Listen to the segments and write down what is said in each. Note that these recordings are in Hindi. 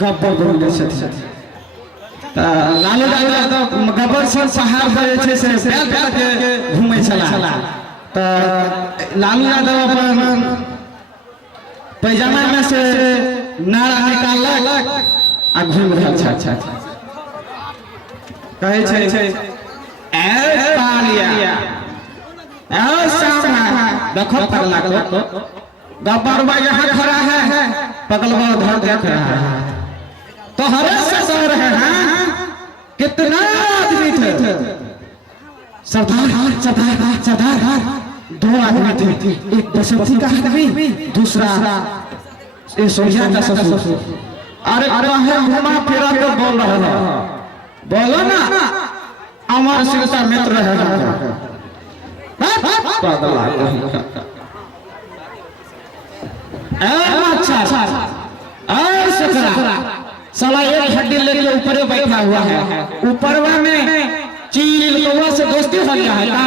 गब्बर बोले छथि लालू यादव तो गब्बर सर पहाड़ पर से बैल के घूमे छला तो लालू यादव अपन पैजामा में से नारा निकाललक आ घूम रहल छ कहे छै ए पालिया ए सामना देखो पगला को गब्बर यहाँ खड़ा है पगलवा उधर देख रहा है तो हरे से सो रहे हैं कितना आदमी थे सरदार दो आदमी थे एक बसंती का आदमी दूसरा ये सोया का ससुर अरे कहे घुमा फिरा के बोल रहा है बोलो ना अमर सिंह का मित्र है अच्छा और सकरा साला एक हड्डी लेके ऊपर बैठा हुआ है ऊपरवा में चील कौवा से दोस्ती हो गया है ना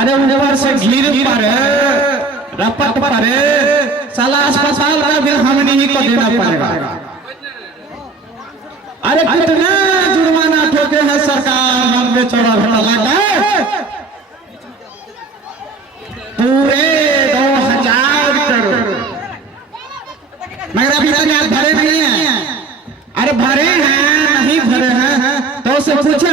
अरे ऊपर से गिर पर रपट पर साला अस्पताल का बिल हम नहीं को देना पड़ेगा अरे कितना जुर्माना ठोके हैं सरकार हम पे छोड़ा भरा लगा पूरे 2000 करोड़ मगर अभी तक आप भरे नहीं हैं अरे भरे हैं नहीं भरे हैं तो से पूछे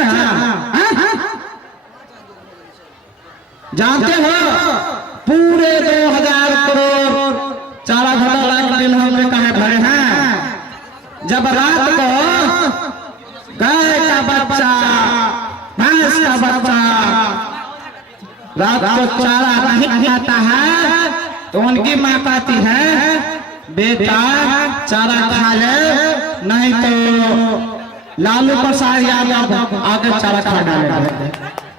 जानते हो पूरे 2000 करोड़ 4 लाख बिल हमने कहा भरे हैं जब रात को गाय का बच्चा भैंस का बच्चा रात को चारा नहीं खाता है तो उनकी माँ कहती है बेटा चारा खा ले नहीं तो लालू प्रसाद यादव आगे चारा खा डालेगा